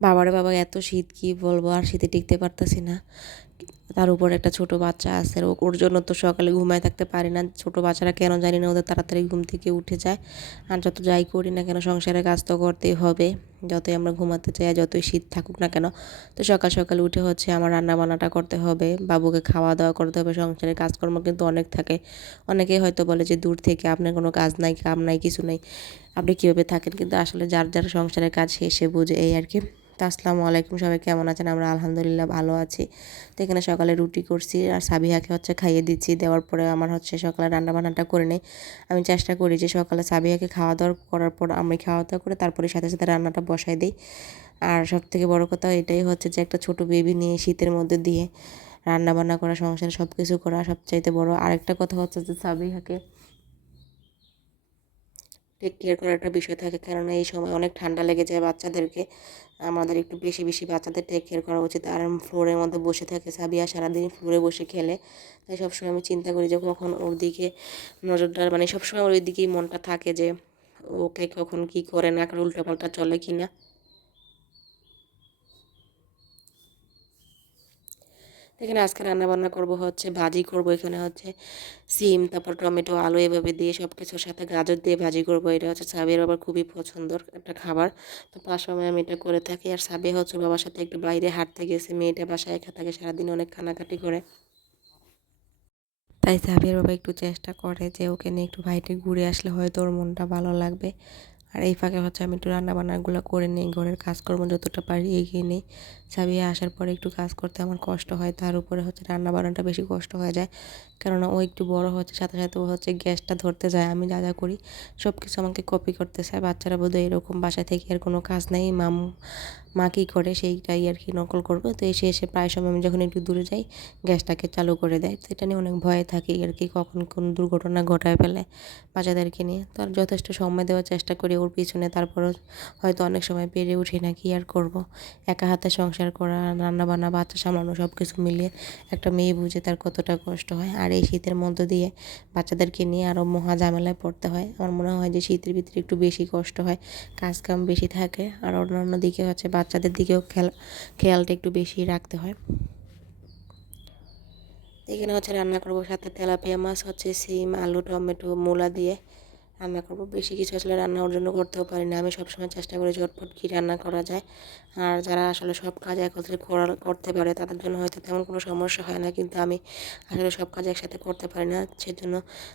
বাবারে বাবা, এত শীত কি বলব? আর শীতে টিকতে পারতেছি না। তার উপর একটা ছোট বাচ্চা আছে। ওর জন্য তো সকালে ঘুমায় থাকতে পারি না। ছোট বাচ্চারা কেন জানি না ওদের তাড়াতাড়ি ঘুম থেকে উঠে যায়। আর যত যাই করি না কেন, সংসারের কাজ তো করতেই হবে। যতই আমরা ঘুমাতে চাই যতই শীত থাকুক না কেন, তো সকাল সকাল উঠে হচ্ছে আমার রান্না বান্নাটা করতে হবে। বাবুকে খাওয়া দাওয়া করতে হবে। সংসারের কাজকর্ম কিন্তু অনেক থাকে। অনেকেই হয়তো বলে যে, দূর থেকে আপনার কোনো কাজ নাই, কাম নাই, কিছু নেই। আপনি কীভাবে থাকেন? কিন্তু আসলে যার যার সংসারের কাজ শেষে বুঝে, এই আর কি। তো আসসালামু আলাইকুম, সবাই কেমন আছেন? আমরা আলহামদুলিল্লাহ ভালো আছি। তো এখানে সকালে রুটি করছি আর সাবিহাকে হচ্ছে খাইয়ে দিচ্ছি। দেওয়ার পরে আমার হচ্ছে সকালে রান্না বান্নাটা করে নেই। আমি চেষ্টা করি যে সকালে সাবিহাকে খাওয়া দাওয়া করার পর আমি খাওয়া দাওয়া করে তারপরে সাথে সাথে রান্নাটা বসাই দিই। আর সব থেকে বড়ো কথা এটাই হচ্ছে যে একটা ছোট বেবি নিয়ে শীতের মধ্যে দিয়ে রান্না বান্না করা, সংসারে সব কিছু করা সবচাইতে বড়। আরেকটা কথা হচ্ছে যে সাবিহাকে টেক কেয়ার করার একটা বিষয় থাকে। কারণ এই সময় অনেক ঠান্ডা লেগে যায় বাচ্চাদেরকে। আমাদের একটু বেশি বেশি বাচ্চাদের টেক কেয়ার করা উচিত। আর ফ্লোরের মধ্যে বসে থাকে সাবিয়া সারাদিন ফ্লোরে বসে খেলে। তাই সবসময় আমি চিন্তা করি যে কখন ওর দিকে নজরদার মানে সবসময় ওর দিকেই মনটা থাকে যে ওকে কখন কি করে না করে উল্টাপাল্টা চলে কি না এখানে আজকে রান্না বান্না করব হচ্ছে, ভাজি করব এখানে হচ্ছে, সিম, তারপর টমেটো, আলু এভাবে দিয়ে সব কিছুর সাথে গাজর দিয়ে ভাজি করব। এটা হচ্ছে সাবির বাবার খুবই পছন্দর একটা খাবার। তো পাঁচ সময় আমি এটা করে থাকি। আর সাবি হচ্ছে বাবার সাথে একটু বাইরে হাঁটতে গেছে। মেয়েটা বাসায় একা থাকে, সারাদিন অনেক কানাকাটি করে। তাই সাবির বাবা একটু চেষ্টা করে যে ওকে নিয়ে একটু বাইরে ঘুরে আসলে হয়তো ওর মনটা ভালো লাগবে। আর এই ফাঁকে হচ্ছে আমি একটু রান্নাবান্নাগুলো করে নিই, ঘরের কাজকর্ম যতটা পারি এগিয়ে নিই। ছাপিয়ে আসার পরে একটু কাজ করতে আমার কষ্ট হয়, তার উপরে হচ্ছে রান্না বান্নাটা বেশি কষ্ট হয়ে যায়। কেননা ও একটু বড় হচ্ছে, সাথে সাথে ও হচ্ছে গ্যাসটা ধরতে যায়, আমি যা যা করি সব কিছু আমাকে কপি করতে চায় বাচ্চারা বোধহয় এরকম বাসা থেকে আর কোনো কাজ নেই, মামু মা কী করে সেইটাই আর কি নকল করব। তো এসে এসে প্রায় সময় আমি যখন একটু দূরে যাই, গ্যাসটাকে চালু করে দেয়। তো এটা নিয়ে অনেক ভয়ে থাকি আর কি কখন কোন দুর্ঘটনা ঘটায় ফেলে বাচ্চাদেরকে নিয়ে। তো আর যথেষ্ট সময় দেওয়ার চেষ্টা করি ওর পিছনে, তারপরও হয়তো অনেক সময় পেরে উঠি না, কি আর করব? একা হাতে সংসার করা রান্না বান্না বাচ্চা সামলানো সব কিছু মিলিয়ে একটা মেয়ে বুঝে তার কতটা কষ্ট হয়। আর এই শীতের মধ্য দিয়ে বাচ্চাদেরকে নিয়ে আরও মহা ঝামেলায় পড়তে হয়। আমার মনে হয় যে শীতের ভিতরে একটু বেশি কষ্ট হয় কাজ কাম বেশি থাকে। আর অন্যান্য দিকে হচ্ছে বাচ্চাদের দিকেও খেয়াল খেয়ালটা একটু বেশি রাখতে হয়। এখানে হচ্ছে রান্না করব সাথে তেলাপিয়া মাছ, হচ্ছে সিম, আলু, টমেটো, মূলা দিয়ে। রান্না করব বেশি কিছু আসলে রান্না ওর জন্য করতেও পারি না। আমি সবসময় চেষ্টা করি ঝটপট কী রান্না করা যায়। আর যারা আসলে সব কাজ একত্রে করা, করতে পারে তাদের জন্য হয়তো তেমন কোনো সমস্যা হয় না। কিন্তু আমি আসলে সব কাজ একসাথে করতে পারি না। সেজন্য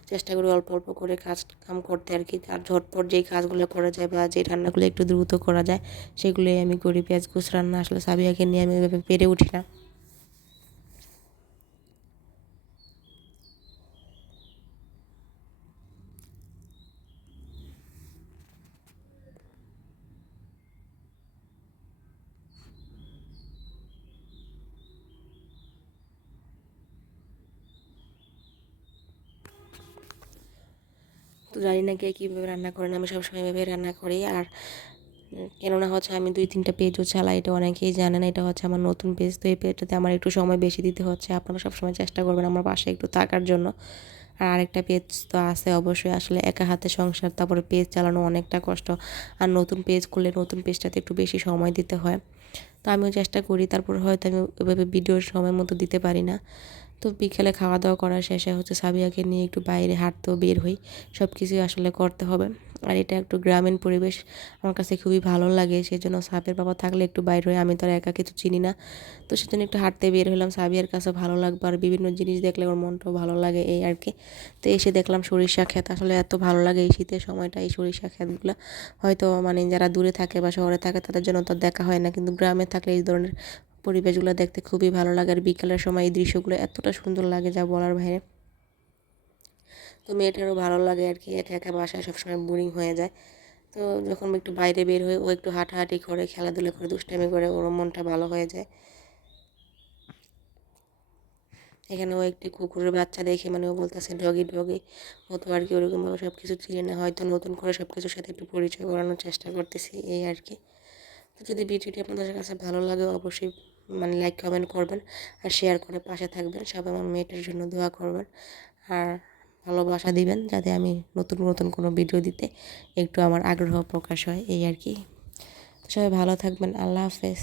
চেষ্টা করি অল্প অল্প করে কাজ, কাম করতে আর কি। আর ঝটপট যেই কাজগুলো করা যায় বা যে রান্নাগুলো একটু দ্রুত করা যায়, সেগুলোই আমি করি। পেঁয়াজ কুচ রান্না আসলে সাবিয়াকে নিয়ে আমি ওইভাবে পেরে উঠি না। তো জানি না কে কীভাবে রান্না করেন আমি সবসময় এভাবে রান্না করি। আর কেননা হচ্ছে আমি দুই তিনটা পেজও চালাই, এটা অনেকেই জানেন এটা হচ্ছে আমার নতুন পেজ তো এই পেজটাতে আমার একটু সময় বেশি দিতে হচ্ছে, আপনারা সবসময় চেষ্টা করবেন আমার পাশে একটু থাকার জন্য। আর আরেকটা পেজ তো আছে অবশ্যই, আসলে একা হাতে সংসার, তারপরে পেজ চালানো অনেকটা কষ্ট। আর নতুন পেজ খুললে নতুন পেজটাতে একটু বেশি সময় দিতে হয়। তো আমিও চেষ্টা করি, তারপর হয়তো আমি ওইভাবে ভিডিওর সময় মতো দিতে পারি না। তো বিকেলে খাওয়া দাওয়া করার শেষে হচ্ছে সাবিয়াকে নিয়ে একটু বাইরে হাঁটতেও বের হই। সব কিছুই আসলে করতে হবে। আর এটা একটু গ্রামীণ পরিবেশ। আমার কাছে খুবই ভালো লাগে সেই জন্য সাপের বাবা থাকলে একটু বাইরে হই। আমি তো আর একা কিছু চিনি না। তো সেজন্য একটু হাঁটতে বের হলাম সাবিয়ার কাছে ভালো লাগবে আর বিভিন্ন জিনিস দেখলে ওর মনটাও ভালো লাগে এই আর কি। তো এসে দেখলাম সরিষা ক্ষেত। আসলে এত ভালো লাগে এই শীতের সময়টা, এই সরিষা ক্ষেতগুলো। হয়তো মানে যারা দূরে থাকে বা শহরে থাকে তাদের জন্য তো দেখা হয় না। কিন্তু গ্রামে থাকলে এই ধরনের পরিবেশগুলো দেখতে খুবই ভালো লাগে আর বিকালের সময় এই দৃশ্যগুলো এতটা সুন্দর লাগে যা বলার বাইরে। তো মেয়েটারও ভালো লাগে আর কি, একা একা বাসায় সবসময় বোরিং হয়ে যায়। তো যখন একটু বাইরে বের হয়ে ও একটু হাঁটাহাঁটি করে, খেলাধুলা করে, দুষ্টামি করে ওর মনটা ভালো হয়ে যায়। এখানে ও একটি কুকুরের বাচ্চা দেখে মানে ও বলতেছে, ডগি ডগি। ও তো আর কি ওরকমভাবে সব কিছু চিনে না, হয়তো নতুন করে সব কিছুর সাথে একটু পরিচয় করানোর চেষ্টা করতেছি, এই আর কি। তো যদি ভিডিওটি আপনাদের কাছে ভালো লাগে, অবশ্যই মানে লাইক কমেন্ট করবেন আর শেয়ার করে পাশে থাকবেন। সবাই আমার মেয়েটার জন্য দোয়া করবেন আর ভালোবাসা দিবেন যাতে আমি নতুন নতুন কোনো ভিডিও দিতে একটু আমার আগ্রহ প্রকাশ হয়, এই আর কি। সবাই ভালো থাকবেন। আল্লাহ হাফেজ।